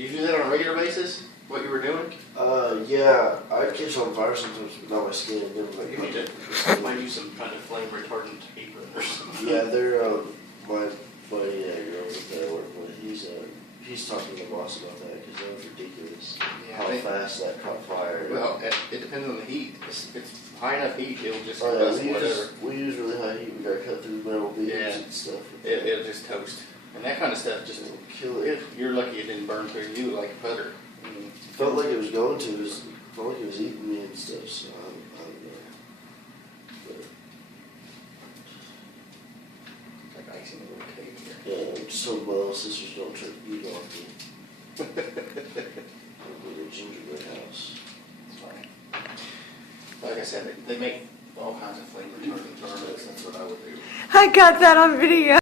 Do you do that on a regular basis? What you were doing? Yeah, I catch on fire sometimes, but not my skin. You need to might use some kind of flame retardant tape or something. Yeah, they're my buddy girl that I work with. He's talking to the boss about that because that was ridiculous. Yeah, how fast that caught fire. Well, it depends on the heat. If it's high enough heat, it'll just Oh, bust yeah, whatever. we use really high heat. We got cut through metal beams and stuff. It'll just toast. And that kind of stuff just will kill it. You're lucky it didn't burn through you like butter. Felt like it was going to. Felt like it was eating me and stuff. So I don't know. But, Like icing a little cake here. yeah, I'm just hoping my little sisters don't try to eat off me. I'll go to a gingerbread house. It's funny. Like I said, they make all kinds of flame retardant garments. That's what I would do. I got that on video.